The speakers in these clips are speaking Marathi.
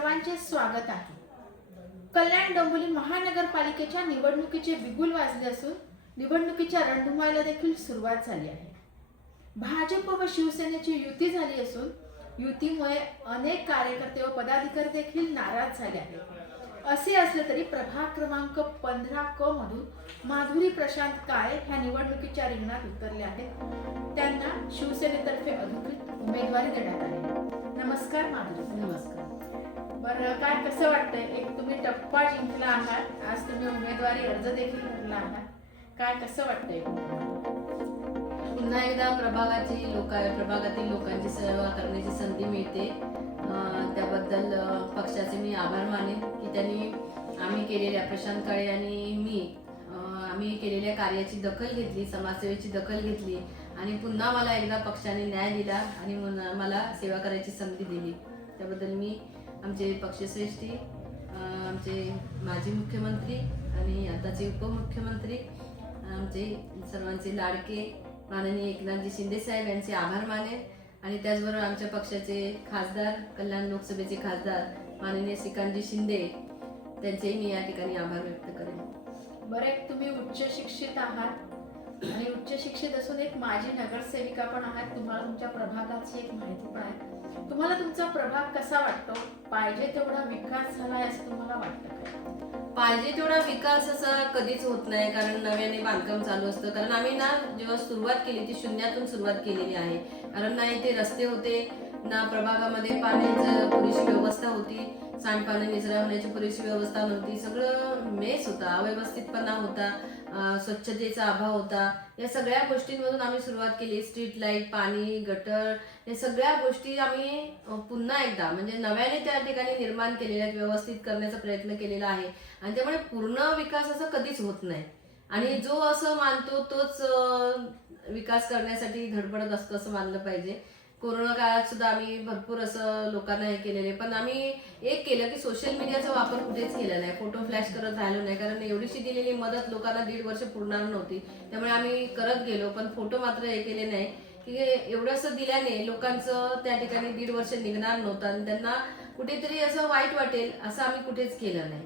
सर्वांचे स्वागत आहे। कल्याण डोंबिवली महानगरपालिकेच्या निवडणुकीचे बिगुल वाजले असून निवडणुकीच्या रणधुमाळीला देखील सुरुवात झाली आहे। भाजप व शिवसेनेची युती झाली असून युतीमुळे अनेक कार्यकर्ते व पदाधिकारी देखील नाराज झाले आहेत। असे असले तरी प्रभाग क्रमांक 15 क मधून माधुरी प्रशांत काळे ह्या निवडणुकीच्या रिंगणात उतरले आहेत। त्यांना शिवसेनेतर्फे अधिकृत उमेदवारी देण्यात आली आहे। नमस्कार माधुरी। नमस्कार। बरं, काय कसं वाटतंय? एक तुम्ही टप्पा जिंकला आहात, आज तुम्ही उमेदवारी अर्ज देखील भरला आहात, काय कसं वाटतंय? पुन्हा एकदा प्रभागातील लोकांची सेवा करण्याची संधी मिळते, त्याबद्दल पक्षाचे मी आभार मानेन की त्यांनी आम्ही केलेल्या प्रशांत काळे आणि आम्ही केलेल्या कार्याची दखल घेतली, समाजसेवेची दखल घेतली आणि पुन्हा मला एकदा पक्षाने न्याय दिला आणि मला सेवा करायची संधी दिली। त्याबद्दल मी आमचे पक्षश्रेष्ठी, आमचे माजी मुख्यमंत्री आणि आताचे उपमुख्यमंत्री, आमचे सर्वांचे लाडके माननीय एकनाथजी शिंदे साहेब यांचे आभार मानेन आणि त्याचबरोबर आमच्या पक्षाचे खासदार, कल्याण लोकसभेचे खासदार माननीय श्रीकांतजी शिंदे त्यांचेही मी या ठिकाणी आभार व्यक्त करेन। बरं, एक तुम्ही उच्च शिक्षित आहात आणि उच्च शिक्षित असून एक माजी नगरसेविका पण आहात, तुम्हाला तुमच्या प्रभागाची एक माहिती पण आहे। तुम्हाला तुमचा प्रभाग कसा वाटतो? पाहिजे तेवढा विकास झालाय असं तुम्हाला वाटतं का? पाहिजे तेवढा विकास असा कधीच होत नाही, कारण नव्याने बांधकाम चालू असतं। कारण आम्ही जेव्हा सुरुवात केली ती शून्यातून सुरुवात केलेली आहे। कारण ना इथे रस्ते होते, ना प्रभागामध्ये पाण्याची पुरेशी व्यवस्था होती, सांडपाणी निचरा होण्याची पुरेशी व्यवस्था नव्हती, सगळं मेस होता, अव्यवस्थितपणा होता, स्वच्छतेचा अभाव होता। या सगळ्या गोष्टींमधून आम्ही सुरुवात केली। स्ट्रीट लाईट, पाणी, गटर, या सगळ्या गोष्टी आम्ही पुन्हा एकदा म्हणजे नव्याने त्या ठिकाणी निर्माण केलेल्या आहेत, व्यवस्थित करण्याचा प्रयत्न केलेला आहे आणि त्यामुळे पूर्ण विकास असं कधीच होत नाही आणि जो असं मानतो तोच विकास करण्यासाठी धडपडत असतो असं मानलं पाहिजे। कोरोना काळात सुद्धा आम्ही भरपूर असं लोकांना हे केलेले, पण आम्ही एक केलं की सोशल मीडियाचा वापर कुठेच केला नाही, फोटो फ्लॅश करत राहिलो नाही, कारण एवढीशी दिलेली मदत लोकांना 1.5 वर्ष पुरणार नव्हती, त्यामुळे आम्ही करत गेलो, पण फोटो मात्र हे केले नाही की एवढंसं दिल्याने लोकांचं त्या ठिकाणी 1.5 वर्ष निघणार नव्हतं आणि त्यांना कुठेतरी असं वाईट वाटेल असं आम्ही कुठेच केलं नाही।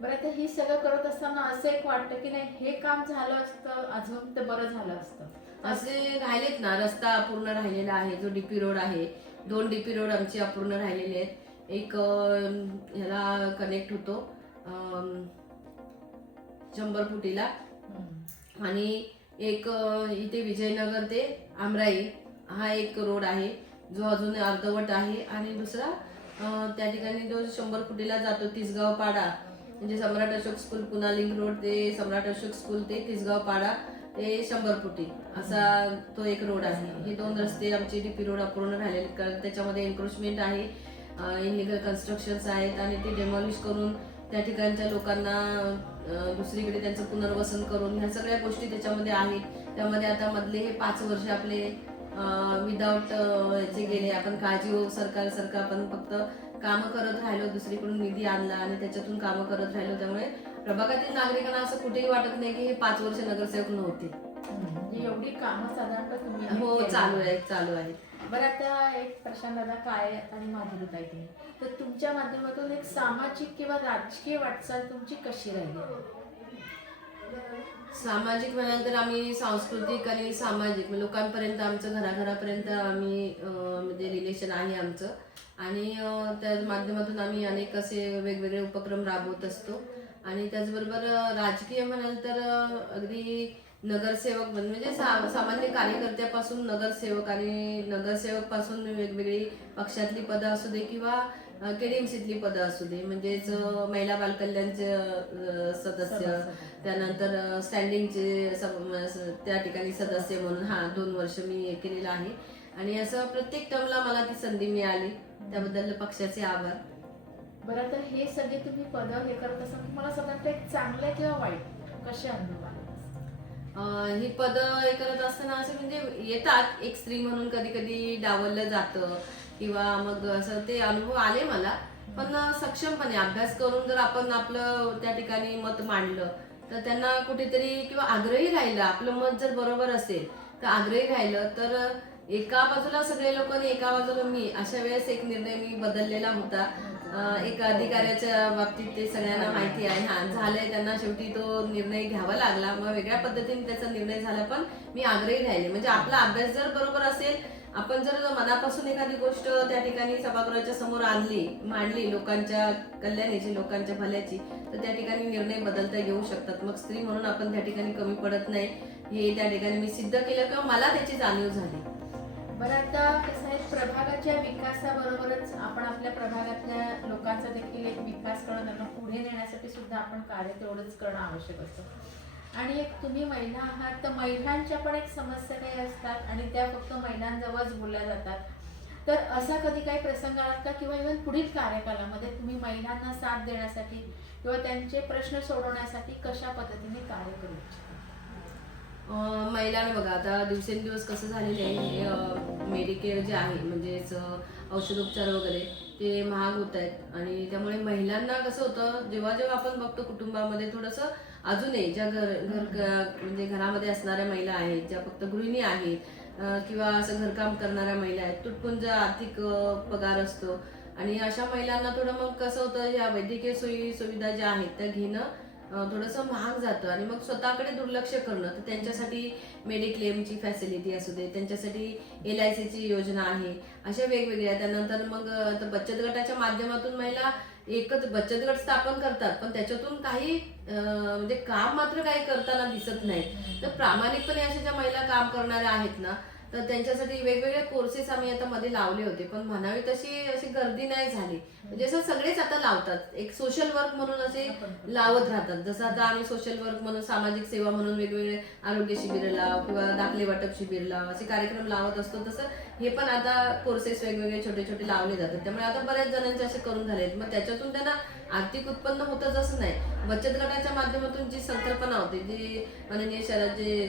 बरं, तर ही सगळं करत असताना असं एक वाटतं की नाही हे काम झालं असतं अजून तर बरं झालं असतं, असे राहिलेत ना। रस्ता अपूर्ण राहिलेला आहे, जो डीपी रोड आहे, 2 डीपी रोड आमचे अपूर्ण राहिलेले आहेत। एक ह्याला कनेक्ट होतो 100 फुटीला आणि एक इथे विजयनगर ते आमराई हा एक रोड आहे जो अजून अर्धवट आहे आणि दुसरा त्या ठिकाणी जो 100 फुटीला जातो तिसगाव पाडा, म्हणजे सम्राट अशोक स्कूल पुनालिंग रोड ते सम्राट अशोक स्कूल ते तिसगाव पाडा ते 100 फुटी असा तो एक रोड आहे। हे 2 रस्ते आमचे डीपी रोड अपूर्ण राहिलेले, कारण त्याच्यामध्ये एन्क्रोचमेंट आहे, इनलिगल कन्स्ट्रक्शन्स आहेत आणि ते डेमॉलिश करून त्या ठिकाणच्या लोकांना दुसरीकडे त्यांचं पुनर्वसन करून ह्या सगळ्या गोष्टी त्याच्यामध्ये आहेत। त्यामध्ये आता मधले हे 5 वर्ष आपले विदाउट याचे गेले, आपण काळजी सरकार आपण फक्त कामं करत राहिलो, दुसरीकडून निधी आणला आणि त्याच्यातून कामं करत राहिलो, त्यामुळे प्रभागातील नागरिकांना असं कुठेही वाटत नाही की हे 5 वर्ष नगरसेवक नव्हते। एवढी कामं साधारणतः तुम्ही हो, चालू आहे। बरं, आता एक प्रशांत दादा काळे आणि माधुरी ताई, तर तुमच्या माध्यमातून एक सामाजिक किंवा राजकीय वाटचाल तुमची कशी राहिली? सामाजिक म्हणाल तर आम्ही सांस्कृतिक आणि सामाजिक लोकांपर्यंत, आमचं घराघरापर्यंत आम्ही म्हणजे रिलेशन आहे आमचं आणि त्या माध्यमातून आम्ही अनेक असे वेगवेगळे उपक्रम राबवत असतो आणि त्याचबरोबर राजकीय म्हणाल तर अगदी नगरसेवक म्हणजे सामान्य कार्यकर्त्यापासून नगरसेवक आणि नगरसेवक पासून वेगवेगळी पक्षातली पदं असू दे किंवा केडीएमसीतली पदं असू दे, म्हणजेच महिला बालकल्याणचे सदस्य, त्यानंतर स्टँडिंगचे त्या ठिकाणी सदस्य म्हणून 2 वर्ष मी केलेलं आहे आणि असं प्रत्येक टर्मला मला ती संधी मिळाली, त्याबद्दल पक्षाचे आभार। बरं, तर हे सगळे तुम्ही पदं हे करत असताना तुम्हाला साधारणतः एक चांगले किंवा वाईट कसे अनुभव आले? ही पदं हे करत असताना असं म्हणजे येतात, एक स्त्री म्हणून कधी कधी डावललं जातं किंवा मग असं ते अनुभव आले मला, पण सक्षमपणे अभ्यास करून जर आपण आपलं त्या ठिकाणी मत मांडलं तर त्यांना कुठेतरी किंवा आग्रही राहिलं, आपलं मत जर बरोबर असेल तर आग्रही राहिलं तर एका बाजूला सगळे लोक आणि एका बाजूला मी, अशा वेळेस एक निर्णय मी बदललेला होता. एक अधिकाऱ्याच्या बाबतीत ते सगळ्यांना माहिती आहे. हा झालंय, त्यांना शेवटी तो निर्णय घ्यावा लागला. मग वेगळ्या पद्धतीने त्याचा निर्णय झाला, पण मी आग्रही राहिले. म्हणजे आपला अभ्यास जर बरोबर असेल, आपण जर मनापासून एखादी गोष्ट त्या ठिकाणी सभागृहाच्या समोर मांडली लोकांच्या कल्याणाची, लोकांच्या भल्याची, तर त्या ठिकाणी निर्णय बदलता येऊ शकतात. मग स्त्री म्हणून आपण त्या ठिकाणी कमी पडत नाही, हे त्या ठिकाणी मी सिद्ध केलं किंवा मला त्याची जाणीव झाली. बरं, आता कसं आहे, प्रभागाच्या विकासाबरोबरच आपण आपल्या प्रभागातल्या लोकांचा देखील एक विकास करून त्यांना पुढे नेण्यासाठी सुद्धा आपण कार्य तेवढंच करणं आवश्यक असतं. आणि एक तुम्ही महिला आहात, तर महिलांच्या पण एक समस्या काही असतात आणि त्या फक्त महिलांजवळच बोलल्या जातात. तर असा कधी काही प्रसंग आलात का, किंवा इव्हन पुढील कार्यकालामध्ये तुम्ही महिलांना साथ देण्यासाठी किंवा त्यांचे प्रश्न सोडवण्यासाठी कशा पद्धतीने कार्य करू इच्छिता? महिलांना बघा, आता दिवसेंदिवस कसं झालेलं आहे, मेडिकेअर जे आहे म्हणजेच औषधोपचार वगैरे ते महाग होत आहेत. आणि त्यामुळे महिलांना कसं होतं, जेव्हा जेव्हा आपण बघतो कुटुंबामध्ये थोडंसं अजूनही ज्या म्हणजे घरामध्ये असणाऱ्या महिला आहेत, ज्या फक्त गृहिणी आहेत किंवा असं घरकाम करणाऱ्या महिला आहेत, तुटपुंज आर्थिक पगार असतो. आणि अशा महिलांना थोडं मग कसं होतं, ह्या वैद्यकीय सोयी सुविधा ज्या आहेत त्या घेणं थोडंसं महाग जातं आणि मग स्वतःकडे दुर्लक्ष करणं. तर त्यांच्यासाठी मेडिक्लेमची फॅसिलिटी असू दे, त्यांच्यासाठी LICची योजना आहे, अशा वेगवेगळ्या. त्यानंतर मग तर बचत गटाच्या माध्यमातून महिला एकच बचत गट स्थापन करतात, पण त्याच्यातून काही म्हणजे काम मात्र काही करताना दिसत नाही. तर प्रामाणिकपणे अशा ज्या महिला काम करणाऱ्या आहेत ना, तर त्यांच्यासाठी वेगवेगळे कोर्सेस आम्ही आता मध्ये लावले होते, पण म्हणावी तशी अशी गर्दी नाही झाली. म्हणजे असं सगळेच आता लावतात, एक सोशल वर्क म्हणून असे लावत राहतात. जसं आता आम्ही सोशल वर्क म्हणून, सामाजिक सेवा म्हणून वेगवेगळे आरोग्य शिबिर लाव किंवा दाखले वाटप शिबिर लाव असे कार्यक्रम लावत असतो, तसं हे पण आता कोर्सेस वेगवेगळे छोटे छोटे लावले जातात. त्यामुळे आता बऱ्याच जणांचे असे करून झालेत. मग त्याच्यातून त्यांना आर्थिक उत्पन्न होतं जसं नाही, बचत गटाच्या माध्यमातून जी संकल्पना होती, जी माननीय शरदजी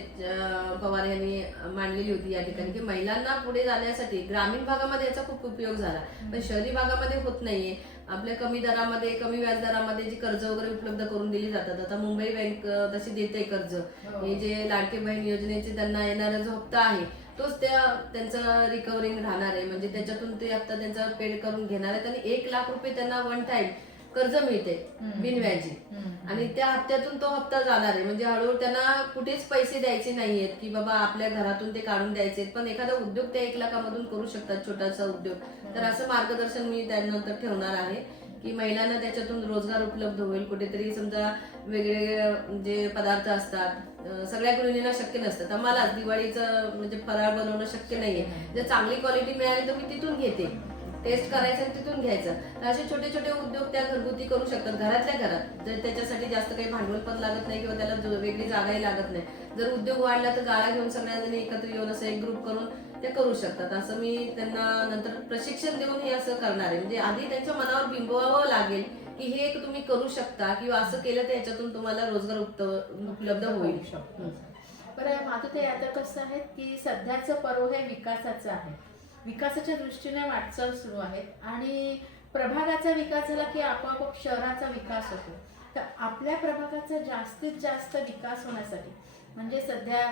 पवार यांनी मांडलेली होती या ठिकाणी, की महिलांना पुढे जाण्यासाठी ग्रामीण भागामध्ये याचा खूप उपयोग झाला, पण शहरी भागामध्ये होत नाहीये. आपल्या कमी दरामध्ये, कमी व्याजदरामध्ये जी कर्ज वगैरे उपलब्ध करून दिली जातात. आता मुंबई बँक तशी देते कर्ज. हे जे लाडके बहीण योजनेचे त्यांना येणारा जो हप्ता आहे तोच त्यांचं रिकव्हरिंग राहणार आहे. म्हणजे त्याच्यातून ते हप्ता त्यांचा पेड करून घेणार आहेत आणि 1,00,000 रुपये त्यांना वन टाइम कर्ज मिळते बिनव्याजी. आणि त्या हप्त्यातून तो हप्ता जाणार आहे. म्हणजे हळूहळू त्यांना कुठेच पैसे द्यायचे नाहीयेत की बाबा आपल्या घरातून ते काढून द्यायचे, पण एखादा उद्योग त्या 1,00,000मधून करू शकतात, छोटासा उद्योग. तर असं मार्गदर्शन मी त्यानंतर ठेवणार आहे की महिलांना त्याच्यातून रोजगार उपलब्ध होईल. कुठेतरी समजा वेगवेगळे जे पदार्थ असतात सगळ्या गृहिणींना शक्य नसतं, तर मला दिवाळीचं म्हणजे फराळ बनवणं शक्य नाहीये. जर चांगली क्वालिटी मिळाली तर मी तिथून घेते, टेस्ट करायचं आणि तिथून घ्यायचं. तर असे छोटे छोटे उद्योग त्या घरगुती करू शकतात घरातल्या घरात. जर त्याच्यासाठी जास्त काही भांडवल पण लागत नाही किंवा त्याला वेगळी जागाही लागत नाही. जर उद्योग वाढला तर गाळा घेऊन सगळ्यांनी एकत्र येऊन असं एक ग्रुप करून ते करू शकतात. असं मी त्यांना नंतर प्रशिक्षण देऊन हे असं करणार आहे. म्हणजे आधी त्यांच्या मनावर बिंबवावं लागेल की हे एक तुम्ही करू शकता किंवा असं केलं तर याच्यातून तुम्हाला रोजगार उपलब्ध होईल. बरं माधुताई, आता कसं आहे की सध्याचं पर्व हे विकासाचं आहे. विकासाच्या दृष्टीने वाटचाल सुरू आहे आणि प्रभागाचा विकास झाला की आपोआप शहराचा विकास होतो. तर आपल्या प्रभागाचा जास्तीत जास्त विकास होण्यासाठी, म्हणजे सध्या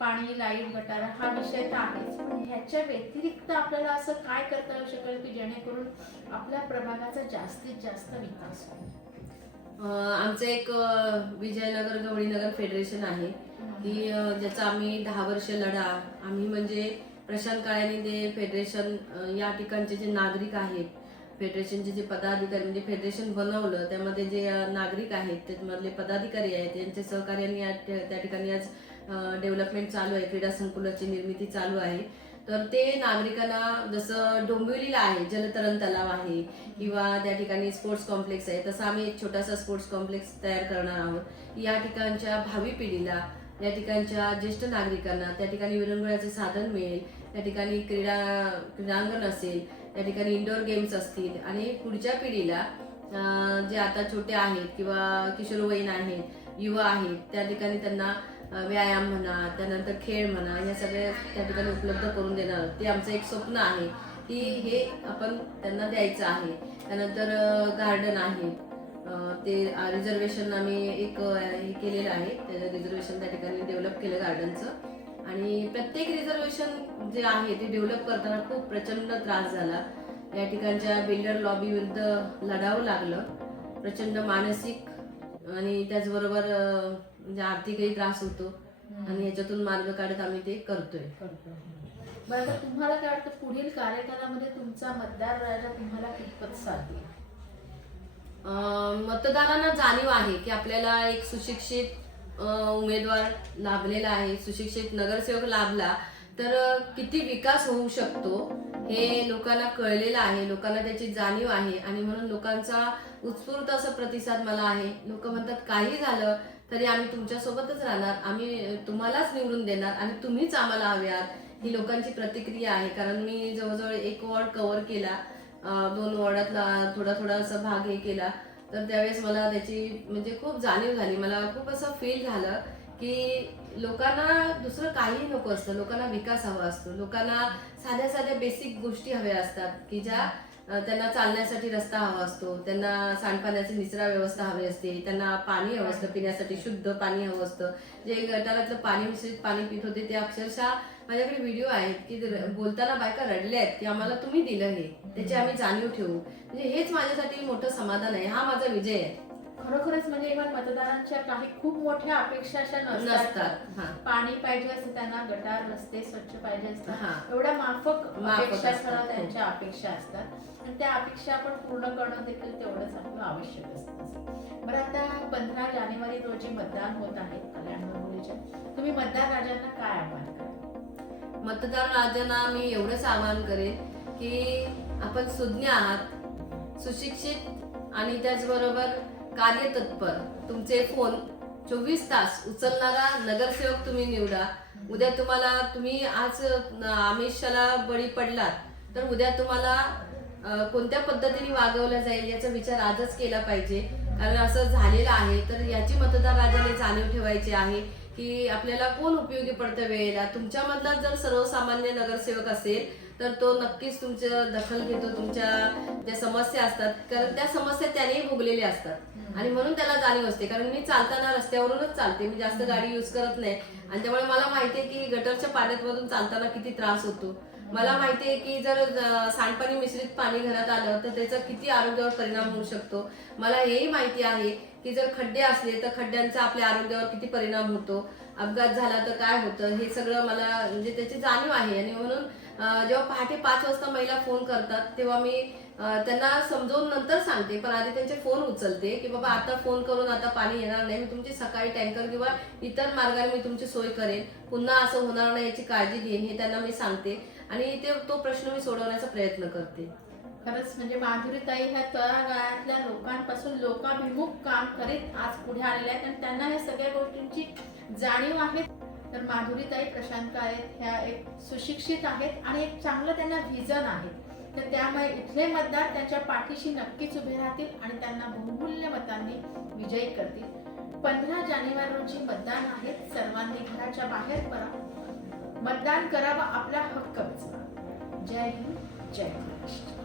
पाणी, लाईट, गटार हा विषय तर आहेच, पण ह्याच्या व्यतिरिक्त आपल्याला असं काय करता येऊ शकेल की जेणेकरून आपल्या प्रभागाचा जास्तीत जास्त विकास होईल? आमचं एक विजयनगर गवळीनगर फेडरेशन आहे की ज्याचा आम्ही 10 वर्ष लढा. आम्ही म्हणजे प्रशांत काळ्यांनी ते फेडरेशन या ठिकाणचे जे नागरिक आहेत, फेडरेशनचे जे पदाधिकारी, म्हणजे फेडरेशन बनवलं त्यामध्ये जे नागरिक आहेत, त्यामधले पदाधिकारी आहेत, यांच्या सहकार्याने त्या ठिकाणी आज डेव्हलपमेंट चालू आहे. क्रीडा संकुलाची निर्मिती चालू आहे. तर ते नागरिकांना, जसं डोंबिवलीला आहे जलतरण तलाव आहे किंवा त्या ठिकाणी स्पोर्ट्स कॉम्प्लेक्स आहे, तसं आम्ही एक छोटासा स्पोर्ट्स कॉम्प्लेक्स तयार करणार आहोत. या ठिकाणच्या भावी पिढीला, या ठिकाणच्या ज्येष्ठ नागरिकांना त्या ठिकाणी विरंगुळ्याचे साधन मिळेल. त्या ठिकाणी क्रीडांगण असेल, त्या ठिकाणी इंडोर गेम्स असतील आणि पुढच्या पिढीला जे आता छोटे आहेत किंवा किशोरवयीन आहेत, युवा आहेत, त्या ठिकाणी त्यांना व्यायाम म्हणा, त्यानंतर खेळ म्हणा, या सगळ्या त्या ठिकाणी उपलब्ध करून देणार. ते आमचं एक स्वप्न आहे की हे आपण त्यांना द्यायचं आहे. त्यानंतर गार्डन आहे, ते रिझर्वेशन आम्ही एक हे केलेलं आहे, त्याचं रिझर्वेशन त्या ठिकाणी डेव्हलप केलं गार्डनचं. आणि प्रत्येक रिझर्वेशन जे आहे ते डेव्हलप करताना खूप प्रचंड त्रास झाला. या ठिकाणच्या बिल्डर लॉबी विरुद्ध लढावं लागलं. प्रचंड मानसिक आणि त्याचबरोबर म्हणजे आर्थिकही त्रास होतो आणि याच्यातून मार्ग काढत आम्ही ते करतोय. बरं, तर तुम्हाला काय वाटतं पुढील कार्यकालामध्ये तुमचा मतदार राजा तुम्हाला कितपत साथ देईल? मतदारांना जाणीव आहे की आपल्याला एक सुशिक्षित उमेदवार लाभलेला आहे, सुशिक्षित नगरसेवक लाभला तर किती विकास होऊ शकतो हे लोकांना कळलेलं आहे, लोकांना त्याची जाणीव आहे आणि म्हणून लोकांचा उत्स्फूर्त असा प्रतिसाद मला आहे. लोक म्हणतात काही झालं तरी आम्ही तुमच्यासोबतच राहणार, आम्ही तुम्हालाच निवडून देणार आणि तुम्हीच आम्हाला हव्यात, ही लोकांची प्रतिक्रिया आहे. कारण मी जवळजवळ 1 वॉर्ड कव्हर केला, 2 वॉर्डातला थोडा थोडा असा भाग हे केला, तर त्यावेळेस मला त्याची म्हणजे खूप जाणीव झाली. मला खूप असं फील झालं की लोकांना दुसरं काही नको असतं, लोकांना विकास हवा असतो, लोकांना साध्या साध्या बेसिक गोष्टी हव्या असतात की ज्या त्यांना चालण्यासाठी रस्ता हवा असतो, त्यांना सांडपाण्याची निचरा व्यवस्था हवी असते, त्यांना पाणी हवं असतं, पिण्यासाठी शुद्ध पाणी हवं असतं. जे गटारातलं पाणी मिश्रित पाणी पित होते ते अक्षरशः माझ्याकडे व्हिडिओ आहेत की बोलताना बायका रडल्या आहेत की आम्हाला तुम्ही दिलं हे, त्याची आम्ही जाणीव ठेवू. म्हणजे हेच माझ्यासाठी मोठं समाधान आहे, हा माझा विजय आहे. खरोखरच म्हणजे इव्हन मतदारांच्या काही खूप मोठ्या अपेक्षा अशा नसतात. पाणी पाहिजे असतं त्यांना, गटार रस्ते स्वच्छ पाहिजे असतात, एवढ्या माफक अपेक्षा खरं त्यांच्या अपेक्षा असतात आणि त्या अपेक्षा आपण पूर्ण करणं देखील तेवढंच आपलं आवश्यक असतं. बरं, आता 15 जानेवारी रोजी मतदान होत आहे कल्याण डोंबिवलीच्या. तुम्ही मतदार राजांना काय आव्हान कराल? मतदार राजांना मी एवढंच आवाहन करेन की आपण सुज्ञ आहात, सुशिक्षित आणि त्याचबरोबर कार्यतत्पर. तुमचे फोन 24 तास उचलणारा नगरसेवक तुम्ही निवडा. उद्या तुम्ही आज आमिषाला बळी पडलात तर उद्या तुम्हाला कोणत्या पद्धतीने वागवलं जाईल याचा विचार आजच केला पाहिजे. कारण असं झालेलं आहे, तर याची मतदार राजाने जाणीव ठेवायची आहे की आपल्याला कोण उपयोगी पडतं वेळेला. तुमच्यामधला जर सर्वसामान्य नगरसेवक असेल तर तो नक्कीच तुमचं दखल घेतो, तुमच्या ज्या समस्या असतात, कारण त्या समस्या त्यानेही भोगलेल्या असतात आणि म्हणून त्याला जाणीव असते. कारण मी चालताना रस्त्यावरूनच चालते, मी जास्त गाडी यूज करत नाही आणि त्यामुळे मला माहिती आहे की गटरच्या पाण्यामधून चालताना किती त्रास होतो. मला माहिती आहे की जर सांडपाणी मिश्रित पाणी घरात आलं तर त्याचा किती आरोग्यावर परिणाम होऊ शकतो. मला हेही माहिती आहे की जर खड्डे असले तर खड्ड्यांचा आपल्या आरोग्यावर किती परिणाम होतो, अपघात झाला तर काय होतं, हे सगळं मला म्हणजे त्याची जाणीव आहे. आणि म्हणून जेव्हा पहाटे 5 वाजता महिला फोन करतात तेव्हा मी त्यांना समजावून नंतर सांगते, पण आधी त्यांचे फोन उचलते की बाबा आता फोन करून आता पाणी येणार नाही, मी तुमची सकाळी टँकर किंवा इतर मार्गाने मी तुमची सोय करेन, पुन्हा असं होणार नाही याची काळजी घेईन, हे त्यांना मी सांगते आणि तो प्रश्न मी सोडवण्याचा प्रयत्न करते. खरंच म्हणजे माधुरीताई ह्या तळागाळातल्या लोकांपासून लोकाभिमुख काम करीत आज पुढे आलेल्या आहेत आणि त्यांना या सगळ्या गोष्टींची जाणीव आहे. तर माधुरीताई प्रशांत आहेत, ह्या एक सुशिक्षित आहेत आणि एक चांगलं त्यांना व्हिजन आहे. तर त्यामुळे इथले मतदार त्यांच्या पाठीशी नक्कीच उभे राहतील आणि त्यांना बहुमूल्य मतांनी विजयी करतील. 15 जानेवारी रोजी मतदान आहे, सर्वांनी घराच्या बाहेर पडा, मतदान करावं, आपला हक्क बजावा. जय हिंद, जय महाराष्ट्र.